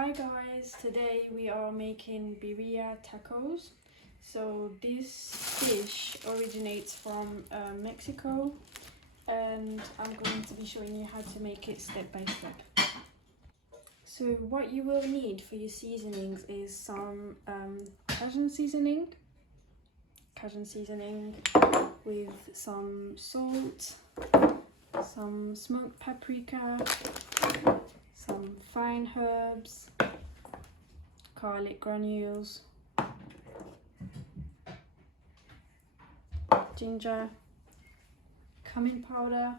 Hi guys, today we are making birria tacos. So this dish originates from Mexico, and I'm going to be showing you how to make it step by step. So what you will need for your seasonings is some Cajun seasoning with some salt, some smoked paprika, some fine herbs, garlic granules, ginger, cumin powder,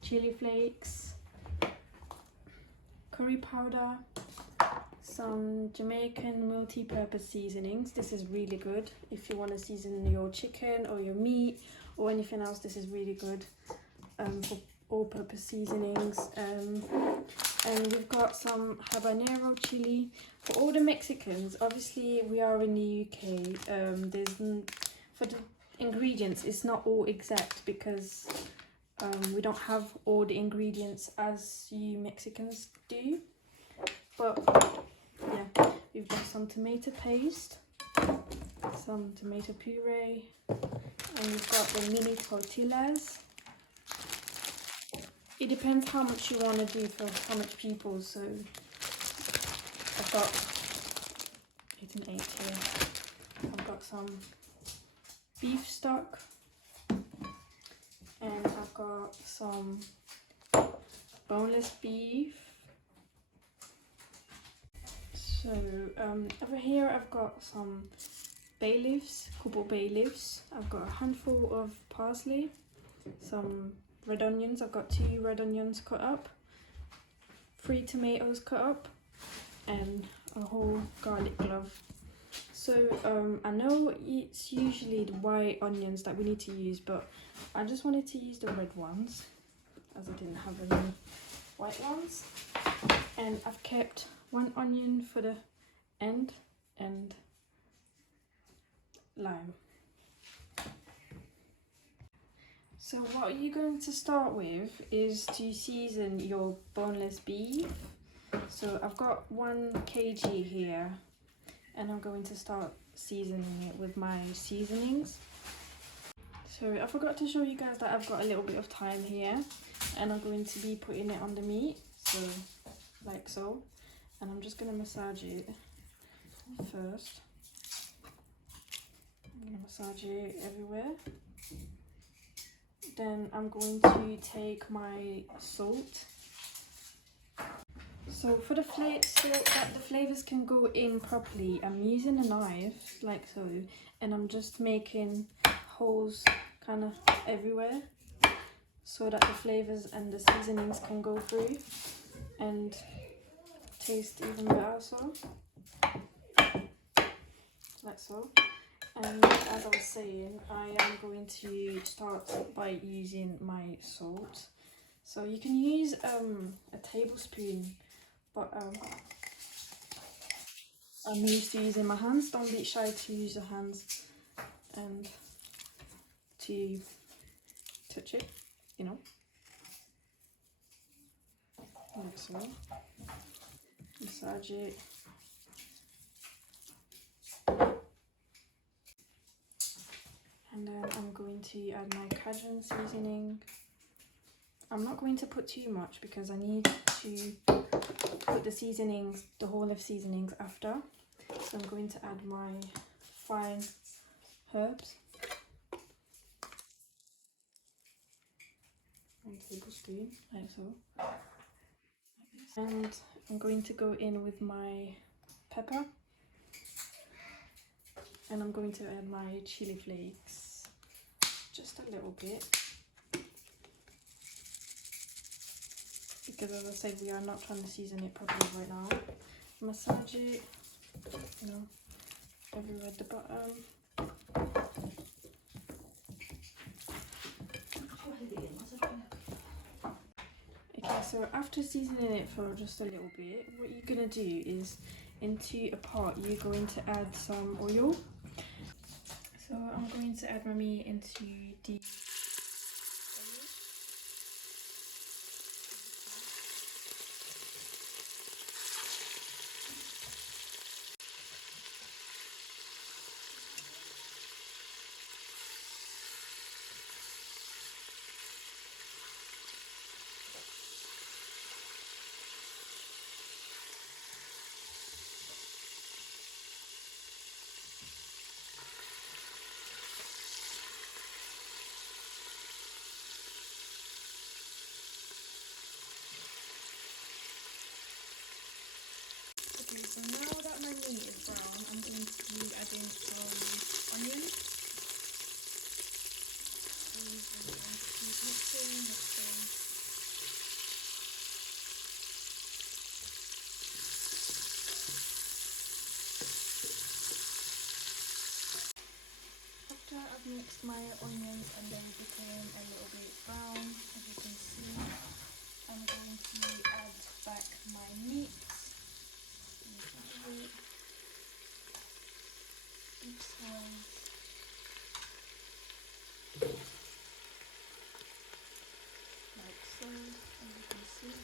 chili flakes, curry powder, some Jamaican multi-purpose seasonings. This is really good if you want to season your chicken or your meat or anything else. This is really good for all-purpose seasonings. And we've got some habanero chili. For all the Mexicans, obviously we are in the UK, for the ingredients it's not all exact because we don't have all the ingredients as you Mexicans do, but yeah, we've got some tomato paste, some tomato puree, and we've got the mini tortillas. It depends how much you want to do for how much people, so I've got 8 and 8 here. I've got some beef stock, and I've got some boneless beef. So over here I've got some bay leaves, couple bay leaves. I've got a handful of parsley, some red onions. I've got 2 red onions cut up, 3 tomatoes cut up, and a whole garlic clove. So I know it's usually the white onions that we need to use, but I just wanted to use the red ones as I didn't have any white ones. And I've kept 1 onion for the end and lime. So what you're going to start with is to season your boneless beef. So I've got 1 kg here, and I'm going to start seasoning it with my seasonings. So I forgot to show you guys that I've got a little bit of thyme here, and I'm going to be putting it on the meat, so like so. And I'm just going to massage it first. I'm going to massage it everywhere. Then I'm going to take my salt. So for the flakes, so that the flavors can go in properly, I'm using a knife like so, and I'm just making holes kind of everywhere so that the flavors and the seasonings can go through and taste even better, so like so. And as I was saying, I am going to start by using my salt. So you can use a tablespoon, but I'm used to using my hands. Don't be shy to use your hands and to touch it, you know, like so. Massage it. And then I'm going to add my Cajun seasoning. I'm not going to put too much because I need to put the seasonings, the whole of seasonings after. So I'm going to add my fine herbs. 1 tablespoon, like so. And I'm going to go in with my pepper. And I'm going to add my chili flakes, just a little bit, because as I said, we are not trying to season it properly right now. Massage it, you know, everywhere at the bottom. Okay, so after seasoning it for just a little bit, what you're gonna do is, into a pot, you're going to add some oil. So I'm going to add my meat into the oil. have mixed my onions and they became a little bit brown, as you can see. I'm going to add back my meat. Like so, as you can see.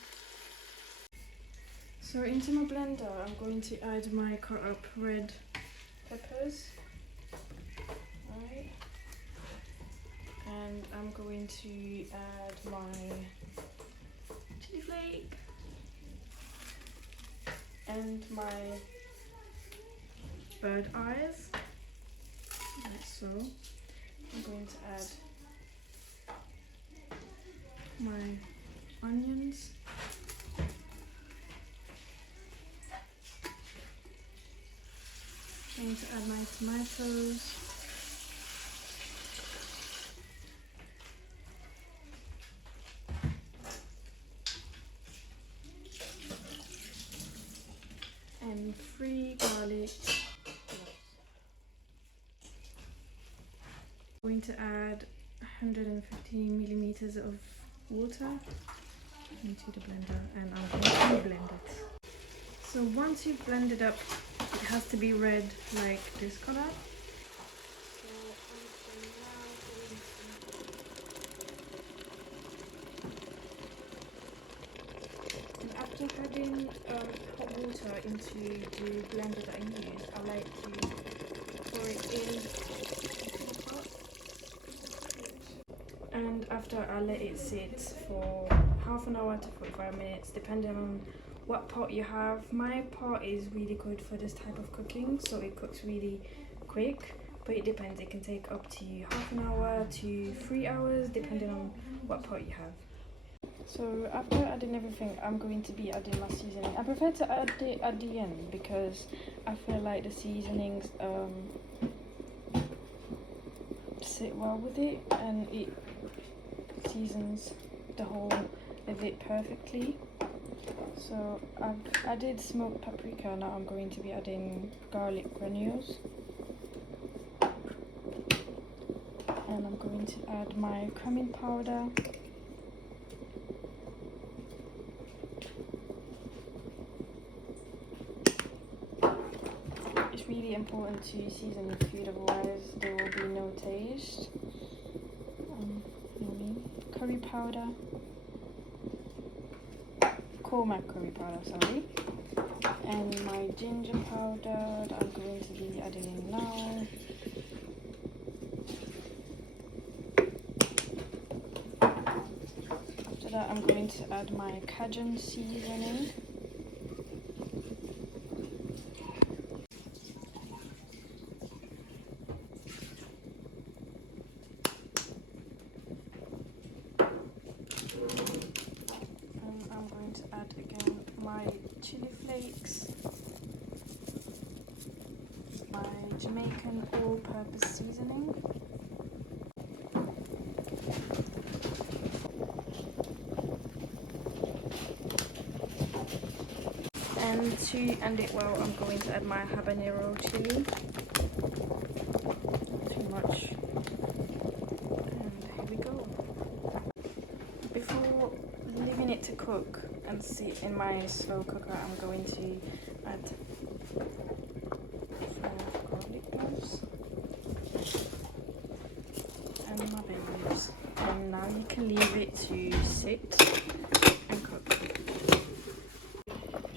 So into my blender, I'm going to add my cut up red peppers. Right. And I'm going to add my chili flake and my bird eyes, like so. I'm going to add my onions, I'm going to add my tomatoes, and 3 garlic cloves. I'm going to add 150 milliliters of water into the blender, and I'm going to blend it. So once you've blended up, it has to be red like this color. And after adding hot water into the blender that I use, I like to pour it in the pot. And after I let it sit for half an hour to 45 minutes, depending on what pot you have. My pot is really good for this type of cooking, so it cooks really quick, but it depends. It can take up to half an hour to 3 hours, depending on what pot you have. So after adding everything, I'm going to be adding my seasoning. I prefer to add it at the end because I feel like the seasonings sit well with it, and it seasons the whole of it perfectly. So I've added smoked paprika, now I'm going to be adding garlic granules. And I'm going to add my cumin powder. It's really important to season your food, otherwise there will be no taste. Curry powder. Cormac curry powder, sorry, and my ginger powder that I'm going to be adding in now. After that, I'm going to add my Cajun seasoning. I'm going to add again my chili flakes, my Jamaican all-purpose seasoning, and to end it well, I'm going to add my habanero chili. Not too much. And here we go. Before leaving it to cook and sit in my slow cooker, I'm going to add 4 garlic cloves and my bay leaves. And now you can leave it to sit and cook.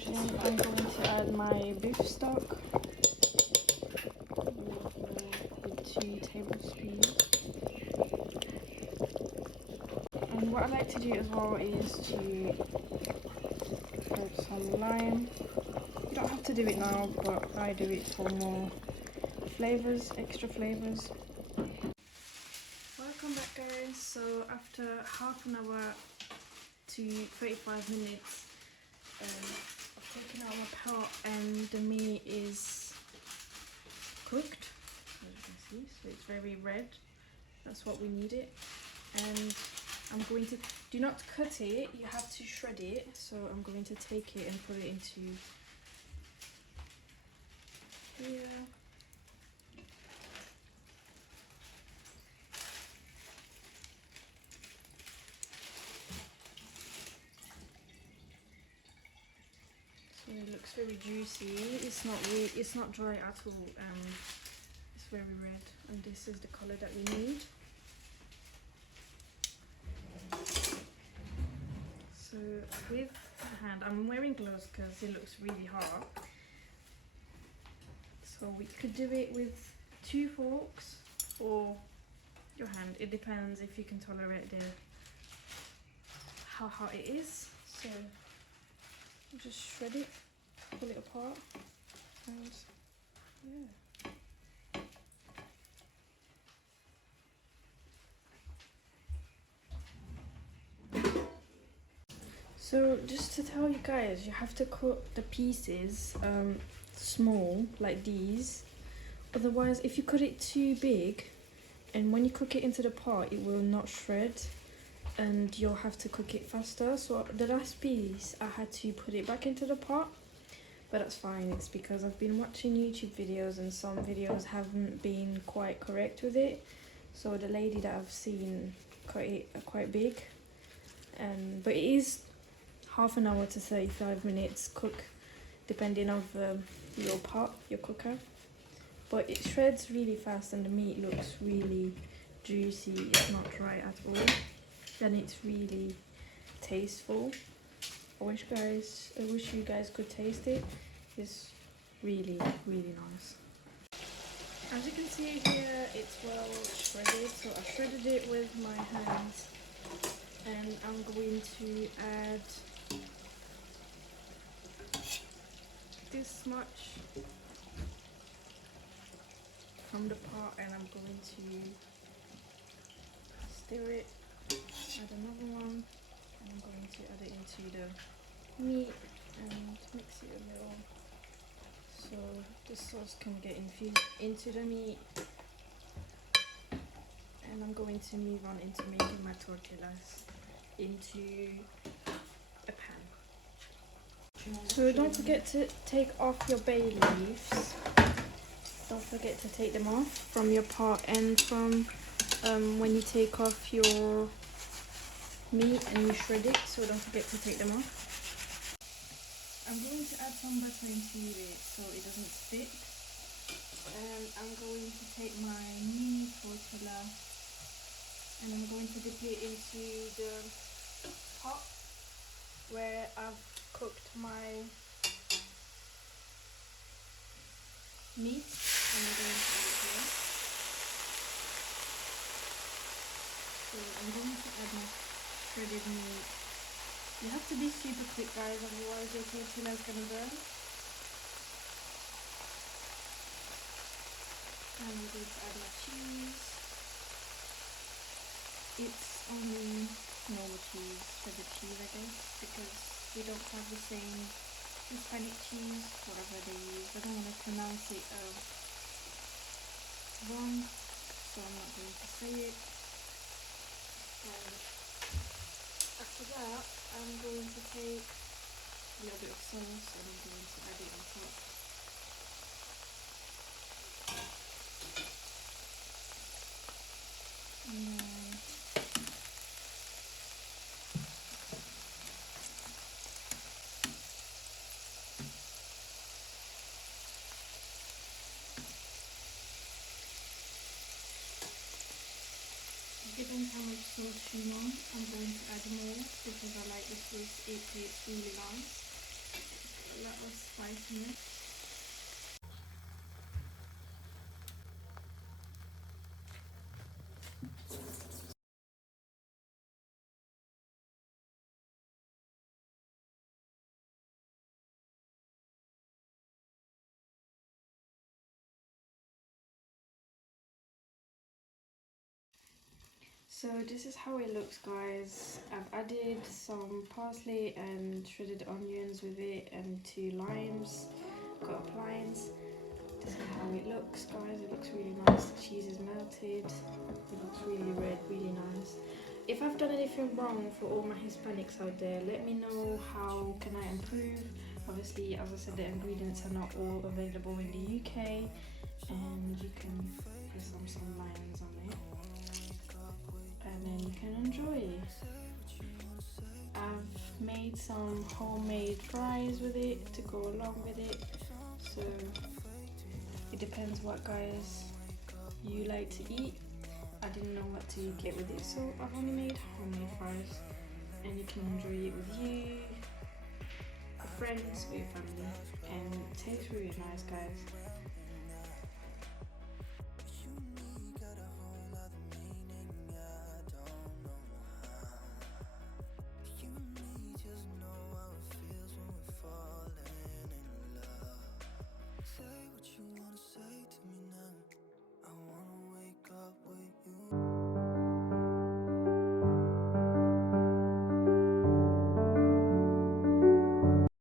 Then I'm going to add my beef stock with 2 tablespoons. And what I like to do as well is to put some lime. You don't have to do it now, but I do it for more flavors, extra flavors. Welcome back, guys. So after half an hour to 35 minutes, I've taken out my pot and the meat is cooked, as you can see, so it's very red. That's what we need it. And I'm going to, do not cut it, you have to shred it. So I'm going to take it and put it into here. looks very juicy. It's not dry at all, and it's very red, and this is the color that we need. So with the hand, I'm wearing gloves because it looks really hard. So we could do it with 2 forks or your hand. It depends if you can tolerate how hot it is. So just shred it, pull it apart, and yeah. So just to tell you guys, you have to cut the pieces small like these. Otherwise, if you cut it too big, and when you cook it into the pot, it will not shred, and you'll have to cook it faster. So the last piece, I had to put it back into the pot, but that's fine. It's because I've been watching YouTube videos, and some videos haven't been quite correct with it. So the lady that I've seen cut it quite big, but it is half an hour to 35 minutes cook, depending on your pot, your cooker. But it shreds really fast, and the meat looks really juicy. It's not dry at all, and it's really tasteful. I wish you guys could taste it. It's really, really nice. As you can see here, it's well shredded. So I shredded it with my hands, and I'm going to add this much from the pot, and I'm going to stir it, add another one, and I'm going to add it into the meat and mix it a little so the sauce can get infused into the meat. And I'm going to move on into making my tortillas into a pan. So don't forget to take off your bay leaves. Don't forget to take them off from your pot, and from when you take off your meat and you shred it, so don't forget to take them off. I'm going to add some butter into it so it doesn't stick, and I'm going to take my mini tortilla and I'm going to dip it into the pot where I've cooked my meat, and I'm going to add it here. So I'm going to add my shredded meat. You have to be super quick, guys, otherwise your tortilla is gonna burn. And I'm going to add my cheese. It's only normal cheese, cheddar cheese, I guess, because we don't have the same Hispanic cheese, whatever they use. I don't want to pronounce it wrong, so I'm not going to say it. And after that, I'm going to take a little bit of sauce and I'm going to add it on top. And then given how much sauce you want, I'm going to add more because I like the sauce. It tastes really nice. A lot of spiciness. So this is how it looks, guys. I've added some parsley and shredded onions with it and 2 limes, cut up limes. This is how it looks, guys. It looks really nice. The cheese is melted. It looks really red, really nice. If I've done anything wrong for all my Hispanics out there, let me know. How can I improve? Obviously, as I said, the ingredients are not all available in the UK, and you can put some limes on it, and then you can enjoy it. I've made some homemade fries with it to go along with it, so it depends what guys you like to eat. I didn't know what to get with it, so I've only made homemade fries, and you can enjoy it with you, your friends, with your family, and it tastes really nice, guys.